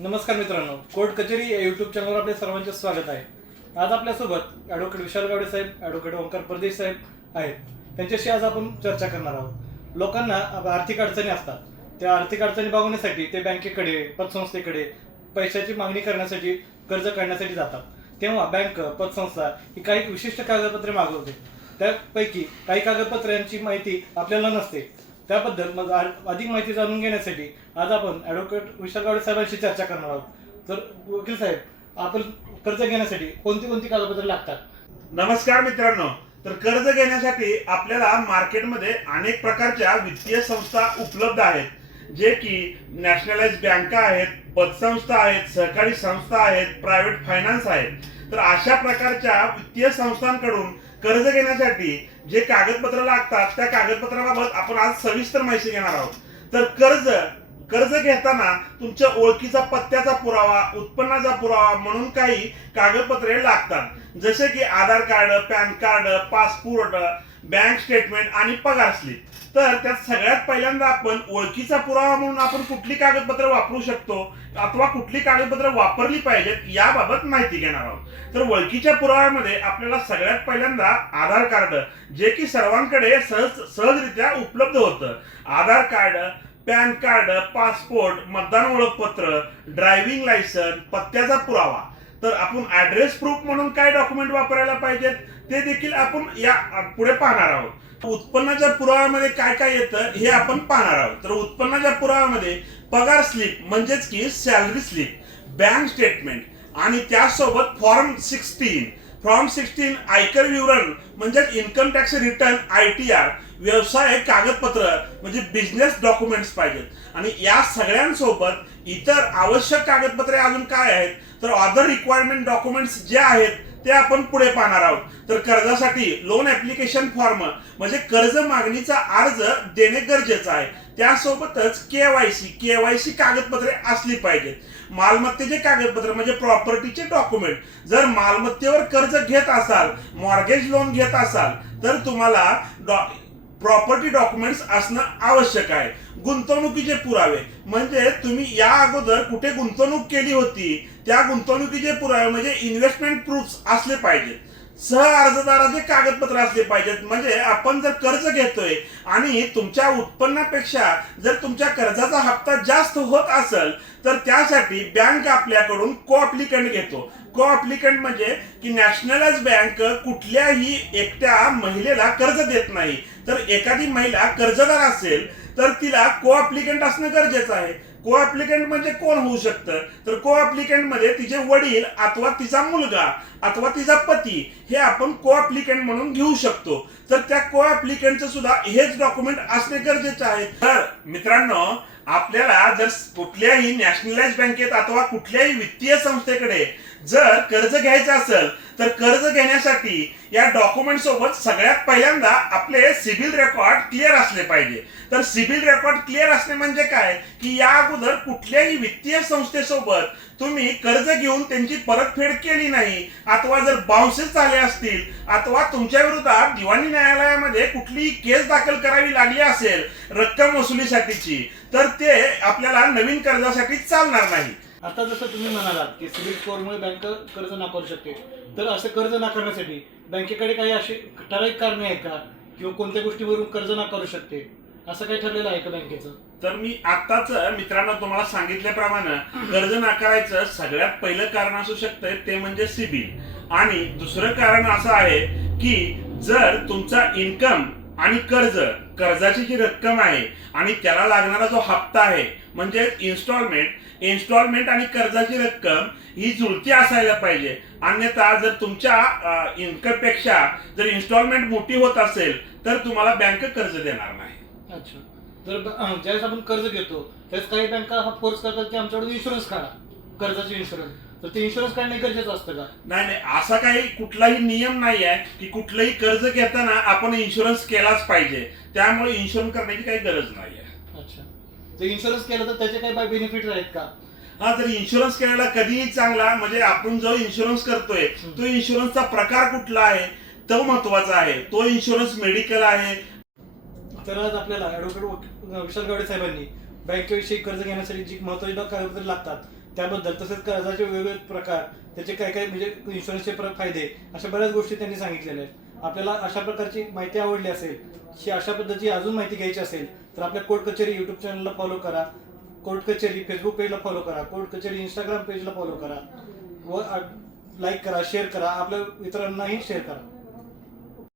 नमस्कार मित्रांनो कोर्ट कचेरी या युट्यूब चॅनलवर आपले सर्वांचे स्वागत आहे. आज आपल्यासोबत ॲडव्होकेट विशाल गावडे साहेब ॲडव्होकेट ओंकार परदेश साहेब आहेत. त्यांच्याशी आज आपण चर्चा करणार आहोत. लोकांना आर्थिक अडचणी असतात. त्या आर्थिक अडचणी भागवण्यासाठी ते बँकेकडे पतसंस्थेकडे पैशाची मागणी करण्यासाठी कर्ज काढण्यासाठी जातात. तेव्हा बँक पतसंस्था ही काही विशिष्ट कागदपत्रे मागवते. त्यापैकी काही कागदपत्रांची माहिती आपल्याला नसते. त्याबद्दल मग अधिक माहिती जाणून घेण्यासाठी आज आपण ॲडव्होकेट विशाल गावडे साहेबांशी चर्चा करणार आहोत. तर वकील साहेब आपण कर्ज घेण्यासाठी कोणती कोणती कागदपत्रे लागतात? नमस्कार मित्रांनो. तर कर्ज घेण्यासाठी आपल्याला मार्केटमध्ये अनेक प्रकारच्या वित्तीय संस्था उपलब्ध आहेत. जे की नॅशनलाइज बँका आहेत पतसंस्था आहेत सहकारी संस्था आहेत प्रायव्हेट फायनान्स आहेत. तर अशा प्रकारच्या वित्तीय संस्थांकडून कर्ज घेण्यासाठी जे कागदपत्र लागतात त्या कागदपत्राबाबत आपण आज सविस्तर माहिती घेणार आहोत. तर कर्ज कर्ज घेताना तुमच्या ओळखीचा पत्त्याचा पुरावा उत्पन्नाचा पुरावा म्हणून काही कागदपत्रे लागतात. जसे की Aadhaar card PAN card passport bank statement आणि पगार स्लिप तर त्यात सगळ्यात पहिल्यांदा आपण ओळखीचा पुरावा म्हणून आपण कुठली कागदपत्र वापरू शकतो अथवा कुठली कागदपत्र वापरली पाहिजेत याबाबत माहिती घेणार आहोत. तर ओळखीच्या पुराव्यामध्ये आपल्याला सगळ्यात पहिल्यांदा आधार कार्ड जे की सर्वांकडे सहज सहजरित्या उपलब्ध होतं. Aadhaar card PAN card passport मतदान ओळखपत्र ड्रायव्हिंग लायसन पत्त्याचा पुरावा. तर आपण ऍड्रेस प्रूफ म्हणून काय डॉक्युमेंट वापरायला पाहिजेत ते देखील आपण या पुढे पाहणार आहोत. उत्पन्नाच्या पुराव्यामध्ये काय काय येतं हे आपण पाहणार आहोत. तर उत्पन्नाच्या पुराव्यामध्ये पगार स्लिप म्हणजेच की सॅलरी स्लिप बँक स्टेटमेंट आणि त्यासोबत फॉर्म सिक्स्टीन फॉर्म सिक्स्टीन आयकर विवरण म्हणजे income tax return I T R व्यवसाय कागदपत्र म्हणजे बिझनेस डॉक्युमेंट्स पाहिजेत. आणि या सगळ्यांसोबत इतर आवश्यक कागदपत्रे अजून काय आहेत? तर अदर रिक्वायरमेंट डॉक्युमेंट्स जे आहेत ते आपण पुढे पाहणार आहोत. तर कर्जासाठी लोन ऍप्लिकेशन फॉर्म म्हणजे कर्ज मागणीचा अर्ज देणे गरजेचं आहे. त्यासोबतच केवायसी केवायसी कागदपत्रे असली पाहिजेत. मालमत्तेचे कागदपत्र म्हणजे प्रॉपर्टीचे डॉक्युमेंट जर मालमत्तेवर कर्ज घेत असाल मॉर्गेज लोन घेत असाल तर तुम्हाला प्रॉपर्टी डॉक्युमेंट्स असणं आवश्यक आहे. गुंतवणुकीचे पुरावे. म्हणजे तुम्ही या अगोदर कुठे गुंतवणूक केली होती त्या गुंतवणुकीचे पुरावे म्हणजे इन्व्हेस्टमेंट प्रूफ्स असले पाहिजेत. सह अर्जदाराचे कागदपत्र असले पाहिजेत. म्हणजे आपण जर कर्ज घेतोय आणि तुमच्या उत्पन्नापेक्षा जर तुमच्या कर्जाचा हप्ता जास्त होत असेल तर त्यासाठी बँक आपल्याकडून को अप्लिकंट घेतो. को अप्लिकंट म्हणजे की नॅशनलाइज बँक कुठल्याही एकट्या महिलेला कर्ज देत नाही. तर एखादी महिला कर्जदार असेल तर तिला को अप्लिकंट असणं गरजेचं आहे. को अप्लिकंट म्हणजे कोण होऊ शकतं? तर को अप्लिकंटमध्ये तिचे वडील अथवा तिचा मुलगा अथवा तिचा पती हे आपण को अप्लिकंट म्हणून घेऊ शकतो. तर त्या को अप्लिकंटचं सुद्धा हेच डॉक्युमेंट असणे गरजेचे आहे. तर मित्रांनो आपल्याला जर कुठल्याही नॅशनलाइज बँकेत अथवा कुठल्याही वित्तीय संस्थेकडे जर कर्ज घ्यायचं असेल तर कर्ज घेण्यासाठी या डॉक्युमेंट सोबत सगळ्यात पहिल्यांदा आपले सिबिल रेकॉर्ड क्लिअर असले पाहिजे. तर सिबिल रेकॉर्ड क्लिअर असणे म्हणजे काय? की या अगोदर कुठल्याही वित्तीय संस्थेसोबत तुम्ही कर्ज घेऊन त्यांची परतफेड केली नाही अथवा जर बाउन्सेस झाले असतील अथवा तुमच्या विरोधात दिवाणी न्यायालयामध्ये कुठलीही केस दाखल करावी लागली असेल रक्कम वसुलीसाठीची तर ते आपल्याला नवीन कर्जासाठी चालणार नाही. आता जसं तुम्ही म्हणालात की सिबिल स्कोअरमुळे बँक कर्ज नाकारू शकते तर असं कर्ज नाकारण्यासाठी बँकेकडे काही अशी ठराविक कारणे आहेत का? किंवा कोणत्या गोष्टीवरून कर्ज नाकारू शकते? असं काही ठरलेलं आहे का बँकेचं? तर मी आत्ताच मित्रांनो तुम्हाला सांगितल्याप्रमाणे कर्ज नाकारायचं सगळ्यात पहिलं कारण असू शकतं ते म्हणजे सिबिल. आणि दुसरं कारण असं आहे की जर तुमचा इन्कम आणि कर्ज कर्जाची जी रक्कम आहे आणि त्याला लागणारा जो हप्ता आहे म्हणजे इन्स्टॉलमेंट इन्स्टॉलमेंट आणि कर्जाची रक्कम ही जुळती असायला पाहिजे. अन्यथा जर तुमच्या इन्कमपेक्षा जर इन्स्टॉलमेंट मोठी होत असेल तर तुम्हाला बँक कर्ज देणार नाही. अच्छा. तर ज्यावेळेस आपण कर्ज घेतो त्यावेळेस काही बँका हा फोर्स करतात की आमच्याकडून इन्शुरन्स काढा. कर्जाचे इन्शुरन्स तर ते इन्शुरन्स काढणे गरजेचं असतं का? नाही नाही असा काही कुठलाही नियम नाही आहे की कुठलंही कर्ज घेताना आपण इन्शुरन्स केलाच पाहिजे. त्यामुळे इन्शुरन्स करण्याची काही गरज नाही आहे अच्छा. जर इन्शुरन्स केलं तर त्याचे काही बेनिफिट आहेत का? हा तर इन्शुरन्स केलेला कधीही चांगला म्हणजे आपण जो इन्शुरन्स करतोय तो इन्शुरन्सचा प्रकार कुठला आहे? तो महत्त्वाचा आहे. तो इन्शुरन्स मेडिकल आहे. तर आज आपल्याला ॲडव्होकेट विशाल गावडे साहेबांनी बँकेविषयी कर्ज घेण्यासाठी जी महत्वाची कागदपत्रे लागतात त्याबद्दल तसेच कर्जाचे वेगवेगळे प्रकार त्याचे काय काय म्हणजे इन्शुरन्सचे प्र- फायदे अशा बऱ्याच गोष्टी त्यांनी सांगितलेल्या आहेत. आपल्याला अशा प्रकारची माहिती आवडली असेल की अशा पद्धतीची अजून माहिती घ्यायची असेल तर आपल्या कोर्ट कचेरी युट्यूब चॅनलला फॉलो करा. कोर्ट कचेरी फेसबुक पेजला फॉलो करा. कोर्ट कचेरी इंस्टाग्राम पेजला फॉलो करा. व लाईक करा शेअर करा. आपल्या इतरांनाही शेअर करा.